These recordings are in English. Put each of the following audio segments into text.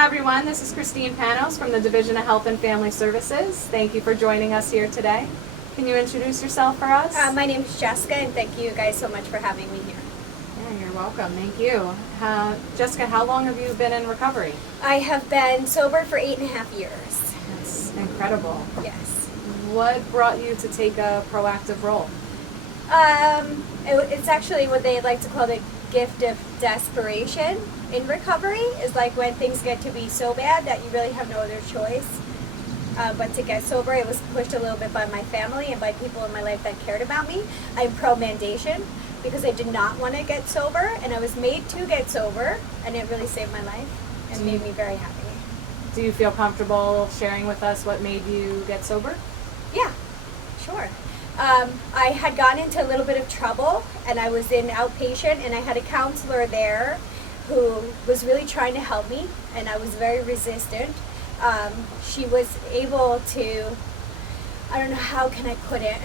Hi everyone, this is Christine Panos from the Division of Health and Family Services. Thank you for joining us here today. Can you introduce yourself for us? My name is Jessica, and thank you guys so much for having me here. Yeah, you're welcome. Thank you. Jessica, how long have you been in recovery? I have been sober for 8.5 years. That's incredible. Yes. What brought you to take a proactive role? It's actually what they like to call the gift of desperation in recovery. Is like when things get to be so bad that you really have no other choice but to get sober. I was pushed a little bit by my family and by people in my life that cared about me. I'm pro-mandation because I did not want to get sober, and I was made to get sober, and it really saved my life and made me very happy. Do you feel comfortable sharing with us what made you get sober? Yeah, sure. I had gotten into a little bit of trouble, and I was in outpatient, and I had a counselor there who was really trying to help me, and I was very resistant. She was able to, I don't know, how can I put it?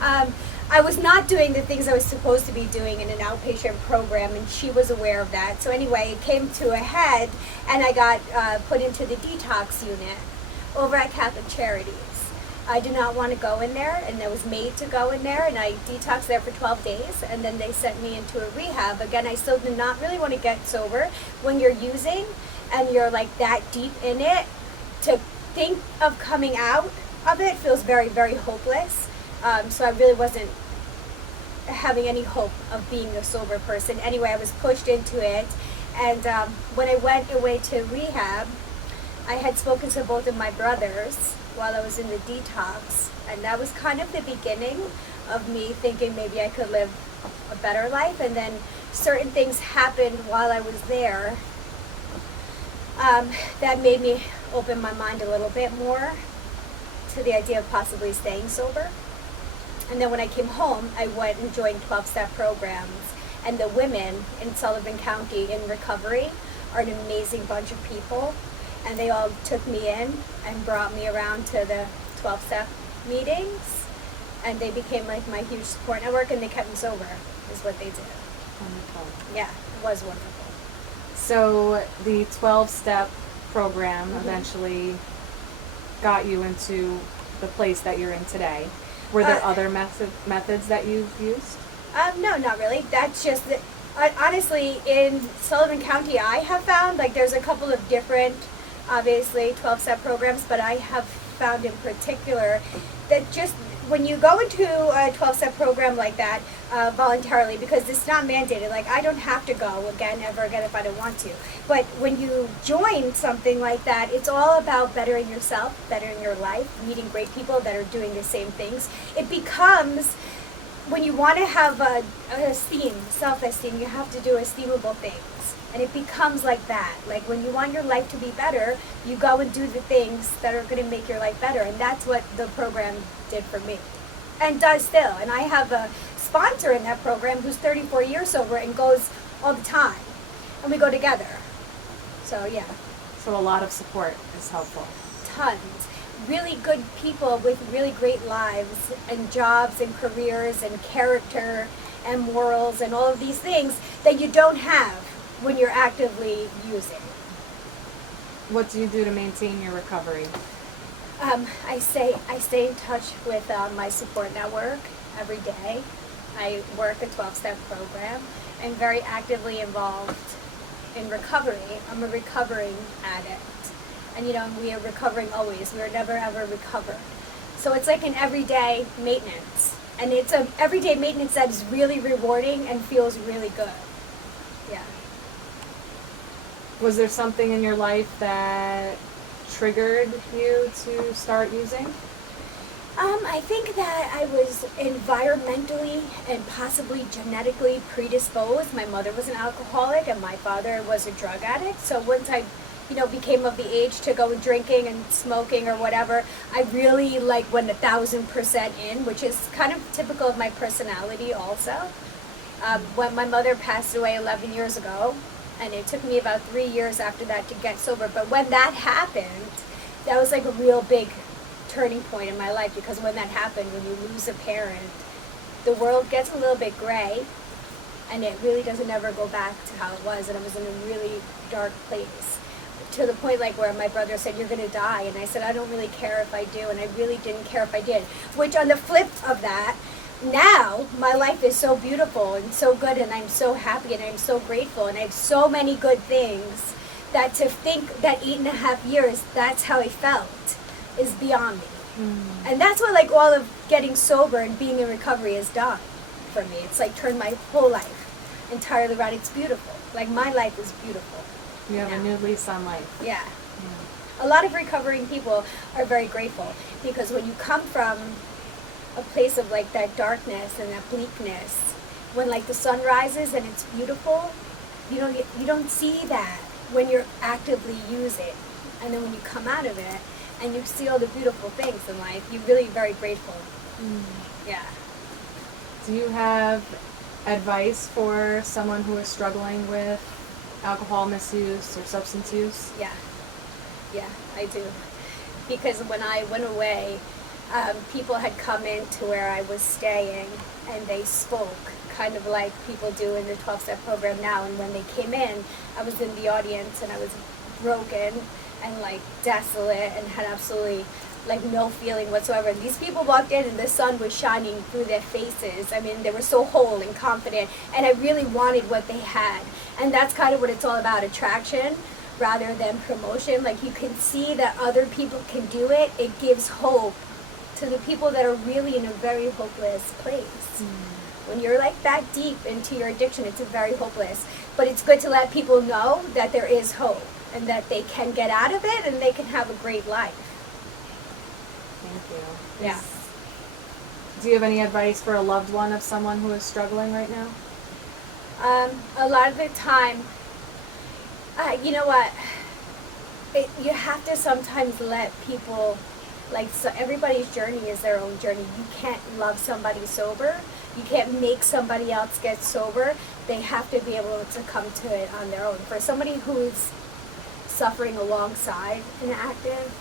I was not doing the things I was supposed to be doing in an outpatient program, and she was aware of that. So anyway, it came to a head, and I got put into the detox unit over at Catholic Charities. I did not want to go in there, and I was made to go in there, and I detoxed there for 12 days, and then they sent me into a rehab. Again, I still did not really want to get sober. When you're using and you're like that deep in it, to think of coming out of it feels very, very hopeless. So I really wasn't having any hope of being a sober person. Anyway, I was pushed into it, and when I went away to rehab, I had spoken to both of my brothers while I was in the detox, and that was kind of the beginning of me thinking maybe I could live a better life. And then certain things happened while I was there that made me open my mind a little bit more to the idea of possibly staying sober. And then when I came home, I went and joined 12-step programs, and the women in Sullivan County in recovery are an amazing bunch of people. And they all took me in and brought me around to the 12-step meetings, and they became like my huge support network, and they kept me sober, is what they did. Wonderful. Yeah, it was wonderful. So the 12-step program eventually got you into the place that you're in today. Were there other methods that you've used? No, not really. That's just that. Honestly, in Sullivan County, I have found like there's a couple of different, obviously, 12-step programs, but I have found in particular that just when you go into a 12-step program like that voluntarily, because it's not mandated, like I don't have to go ever again if I don't want to, but when you join something like that, it's all about bettering yourself, bettering your life, meeting great people that are doing the same things. It becomes, when you want to have a esteem, self-esteem, you have to do esteemable things. And it becomes like that. Like when you want your life to be better, you go and do the things that are going to make your life better. And that's what the program did for me. And does still. And I have a sponsor in that program who's 34 years sober and goes all the time. And we go together. So yeah. So a lot of support is helpful. Tons. Really good people with really great lives and jobs and careers and character and morals and all of these things that you don't have when you're actively using. What do you do to maintain your recovery? I stay in touch with my support network every day. I work a 12-step program. I'm very actively involved in recovery. I'm a recovering addict. And we are recovering always. We are never ever recovered. So it's like an everyday maintenance. And it's an everyday maintenance that is really rewarding and feels really good. Yeah. Was there something in your life that triggered you to start using? I think that I was environmentally and possibly genetically predisposed. My mother was an alcoholic and my father was a drug addict. So once I became of the age to go drinking and smoking or whatever, I really went 1,000% in, which is kind of typical of my personality also. When my mother passed away 11 years ago, and it took me about 3 years after that to get sober, but when that happened, that was like a real big turning point in my life, because when that happened, when you lose a parent, the world gets a little bit gray, and it really doesn't ever go back to how it was, and I was in a really dark place. to the point like where my brother said, you're going to die. And I said, I don't really care if I do. And I really didn't care if I did. Which on the flip of that, now my life is so beautiful and so good, and I'm so happy and I'm so grateful, and I have so many good things that to think that 8.5 years, that's how I felt, is beyond me. And that's what like all of getting sober and being in recovery has done for me. It's like turned my whole life entirely around. It's beautiful. Like my life is beautiful. You have a new lease on life. Yeah. A lot of recovering people are very grateful, because when you come from a place of like that darkness and that bleakness, when like the sun rises and it's beautiful, you don't see that when you're actively using. And then when you come out of it and you see all the beautiful things in life, you're really very grateful. Yeah. Do you have advice for someone who is struggling with alcohol misuse or substance use? Yeah, I do. Because when I went away, people had come in to where I was staying, and they spoke kind of like people do in the 12-step program now. And when they came in, I was in the audience and I was broken and like desolate and had absolutely like no feeling whatsoever. And these people walked in and the sun was shining through their faces. I mean, they were so whole and confident, and I really wanted what they had. And that's kind of what it's all about, attraction rather than promotion. Like you can see that other people can do it. It gives hope to the people that are really in a very hopeless place. When you're like that deep into your addiction, it's very hopeless. But it's good to let people know that there is hope and that they can get out of it and they can have a great life. Thank you. Yeah. Do you have any advice for a loved one of someone who is struggling right now? A lot of the time, you know what, you have to sometimes let people, like so everybody's journey is their own journey. You can't love somebody sober. You can't make somebody else get sober. They have to be able to come to it on their own. For somebody who is suffering alongside an active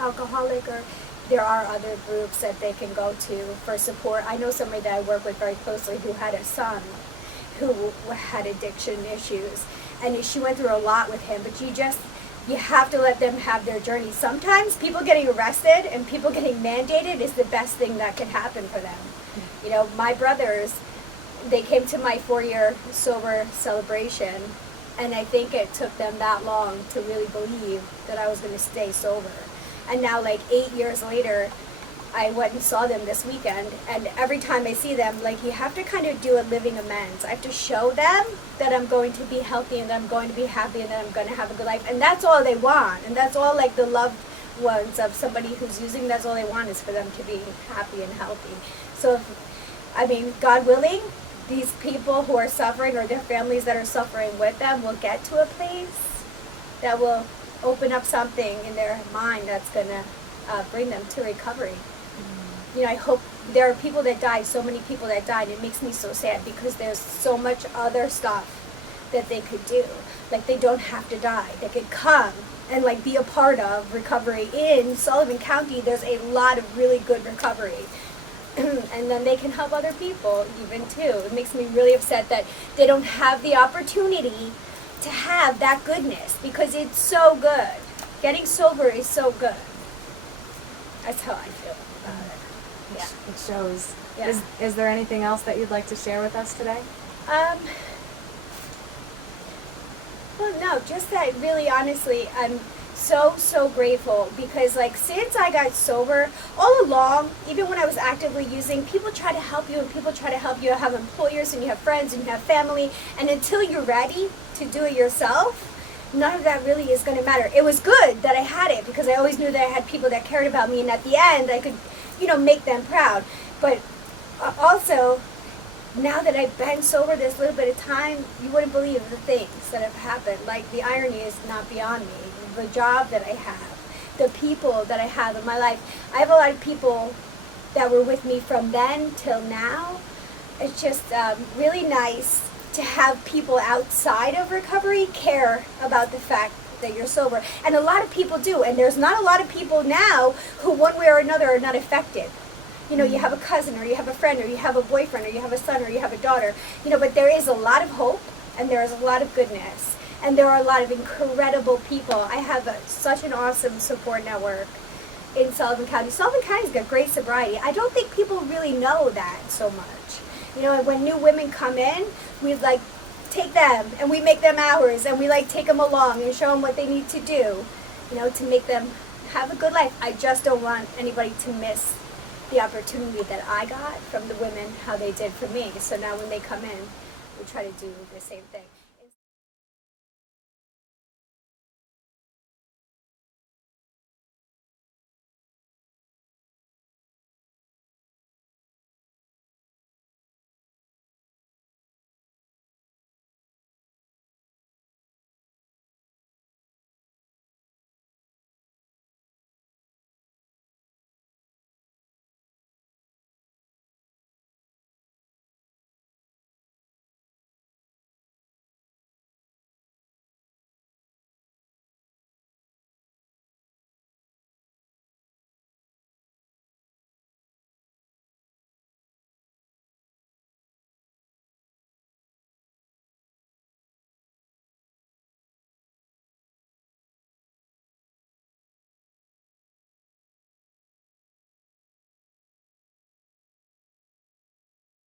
alcoholic, or there are other groups that they can go to for support. I know somebody that I work with very closely who had a son who had addiction issues, and she went through a lot with him, but you have to let them have their journey. Sometimes people getting arrested and people getting mandated is the best thing that can happen for them. You know, my brothers, they came to my 4-year sober celebration, and I think it took them that long to really believe that I was going to stay sober. And now, like 8 years later, I went and saw them this weekend, and every time I see them, like, you have to kind of do a living amends. I have to show them that I'm going to be healthy and that I'm going to be happy and that I'm going to have a good life. And that's all they want. And that's all, like, the loved ones of somebody who's using, that's all they want, is for them to be happy and healthy. So, God willing, these people who are suffering, or their families that are suffering with them, will get to a place that will open up something in their mind that's going to bring them to recovery. You know, I hope. There are people that died, so many people that died. It makes me so sad because there's so much other stuff that they could do. Like, they don't have to die. They could come and like be a part of recovery. In Sullivan County, there's a lot of really good recovery. And then they can help other people even too. It makes me really upset that they don't have the opportunity to have that goodness, because it's so good. Getting sober is so good. That's how I feel about it. Yeah. It shows. Yeah. Is there anything else that you'd like to share with us today? Well, no, just that really honestly, I'm so grateful, because like since I got sober, all along, even when I was actively using, people try to help you and people try to help you. You have employers and you have friends and you have family, and until you're ready to do it yourself, none of that really is going to matter. It was good that I had it, because I always knew that I had people that cared about me, and at the end I could, make them proud. But also, now that I've been sober this little bit of time, you wouldn't believe the things that have happened. Like, the irony is not beyond me. The job that I have, the people that I have in my life. I have a lot of people that were with me from then till now. It's just really nice to have people outside of recovery care about the fact that you're sober. And a lot of people do. And there's not a lot of people now who one way or another are not affected. You have a cousin, or you have a friend, or you have a boyfriend, or you have a son, or you have a daughter. But there is a lot of hope, and there is a lot of goodness. And there are a lot of incredible people. I have such an awesome support network in Sullivan County. Sullivan County's got great sobriety. I don't think people really know that so much. You know, when new women come in, we like take them and we make them ours, and we like take them along and show them what they need to do, you know, to make them have a good life. I just don't want anybody to miss the opportunity that I got from the women, how they did for me. So now when they come in, we try to do the same thing.